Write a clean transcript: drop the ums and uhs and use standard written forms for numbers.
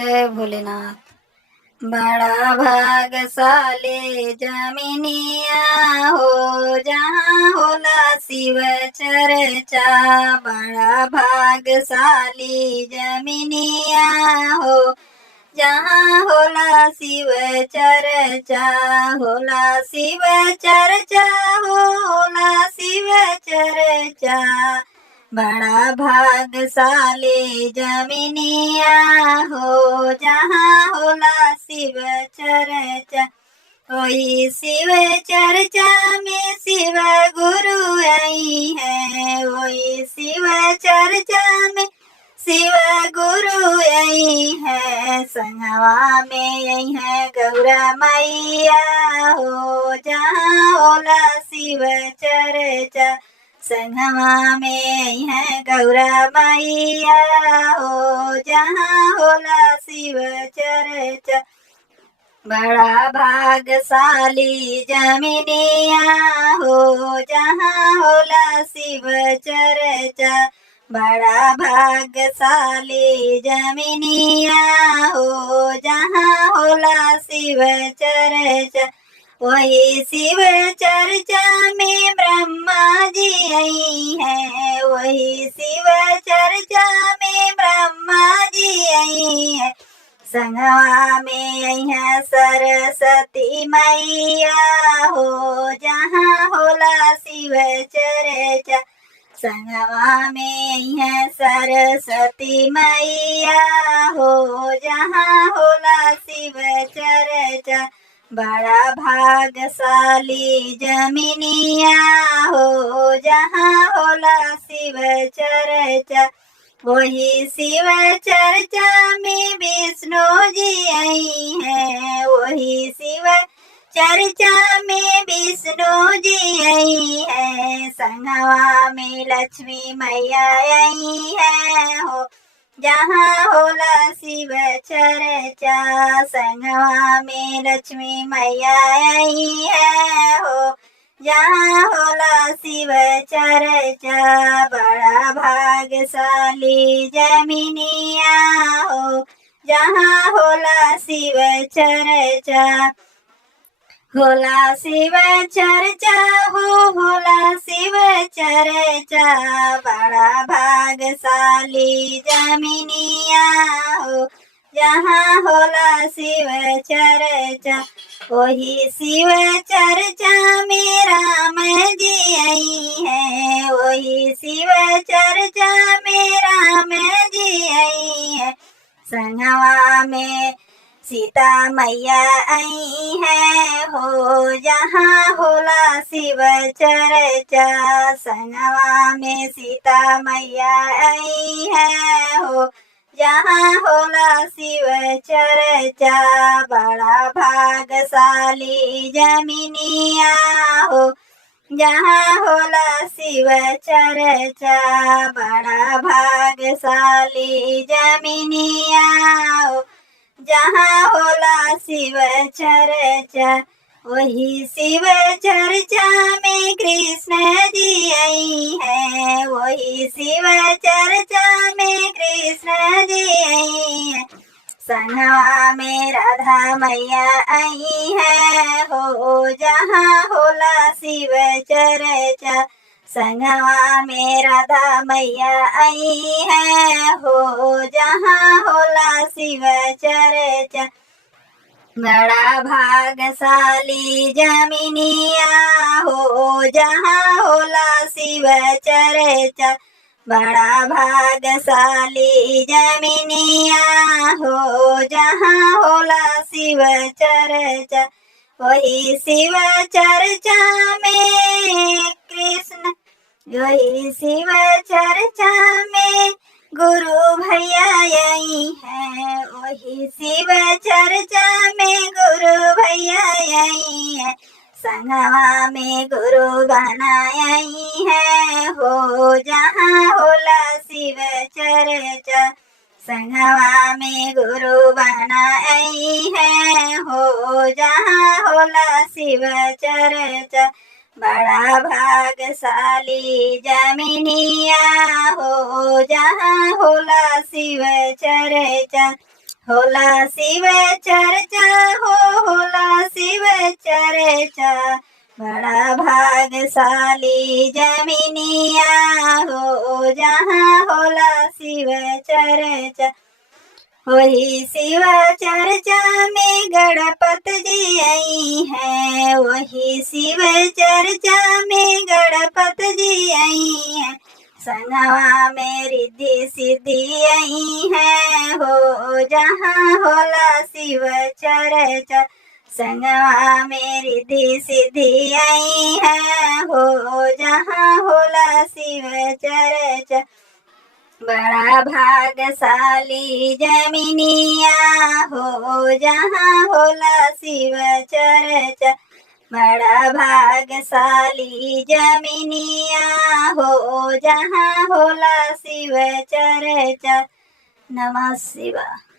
जय भोलेनाथ। बड़ा भागशाली जमीनिया हो, जहाँ होला शिव चर्चा। बड़ा भागशाली जमीनिया हो, जहाँ होला शिव चर्चा। होला शिव चर्चा, होला शिव चर्चा। बड़ा भागशाली जमीनिया हो, जहाँ होला शिव चर्चा। वही शिव चर्चा में शिव गुरु आई है। वही शिव चर्चा में शिव गुरु आई है। संगवा में आई है गौरा मैया हो, जहाँ होला शिव चर्चा। संगवा में आई है गौरा मैया हो, जहाँ होला शिव चर्चा। बड़ा भागशाली जमीनिया हो, जहाँ होला शिव चर्चा। बड़ा भागशाली जमीनिया हो, जहाँ होला शिव चर्चा। वही शिव चर्चा में ब्रह्मा जी आई है। वही शिव चर्चा में ब्रह्मा जी आई है। संगवा में आई है सरस्वती मैया हो, जहाँ होला शिव चर्चा। संगवा में आई है सरस्वती मैया हो, जहाँ होला शिव चर्चा। बड़ा भागशाली जमीनिया हो, जहाँ होला शिव चर्चा। वही शिव चर्चा में विष्णु जी आई है। वही शिव चर्चा में विष्णु जी आई है। संगवा में लक्ष्मी मैया आई है हो, जहाँ होला शिव चर्चा। संगवा में लक्ष्मी मैया आई है हो, जहाँ होला शिव चर्चा। बड़ा भागशाली जमीनिया हो, जहाँ होला शिव चर्चा। होला शिव चर्चा हो, होला शिव चर्चा। बड़ा भागशाली जमीनिया हो, जहाँ होला शिव चर्चा। वही शिव चर्चा में राम जी आई है। वही शिव चर्चा में राम जी आई है। संगवा में सीता मैया आई है हो, जहाँ होला शिव चर्चा। संगवा में सीता मैया आई है हो, जहाँ होला शिव चर्चा। बड़ा भागशाली जमीनिया हो, जहाँ होला शिव चर्चा। बड़ा भागशाली जमीनिया हो, जहाँ होला शिव चर्चा। वही शिव चर्चा में कृष्ण जी आई है। वही शिव चर्चा में कृष्ण जी आई है। संगवा में राधा मैया आई है हो, जहाँ होला शिव चर्चा। संगवा में राधा मैया आई है हो, जहाँ होला शिव चर्चा। बड़ा भागशाली जमीनिया हो, जहाँ होला शिव चर्चा। बड़ा भागशाली जमीनिया हो, जहाँ होला शिव चर्चा। वही शिव चर्चा में कृष्ण, वही शिव चर्चा में गुरु भैया आई है। वही शिव चर्चा में गुरु भैया आई है। संगवा में गुरु बहना आई है हो, जहाँ होला शिव चर्चा। संगवा में गुरु बहना आई है हो, जहाँ होला शिव चर्चा। बड़ा भागशाली जमीनिया हो, जहाँ होला शिव चर्चा। होला शिव चर्चा हो, होला शिव चर्चा। बड़ा भाग्यशाली जमीनिया हो, जहाँ होला शिव चर्चा। वही शिव चर्चा में गणपत जी आई हैं, वही शिव चर्चा में गणपत जी आई हैं। संगवा में रिद्धि सिद्धि आई है हो, जहाँ होला शिव चर्चा। संगवा में रिद्धि सिद्धि आई है हो, जहाँ होला शिव चर्चा। बड़ा भाग्यशाली जमीनिया हो, जहाँ होला शिव चर्चा। बड़ा भाग्यशाली जमीनिया हो, जहाँ होला शिव चर्चा। नमः शिवाय।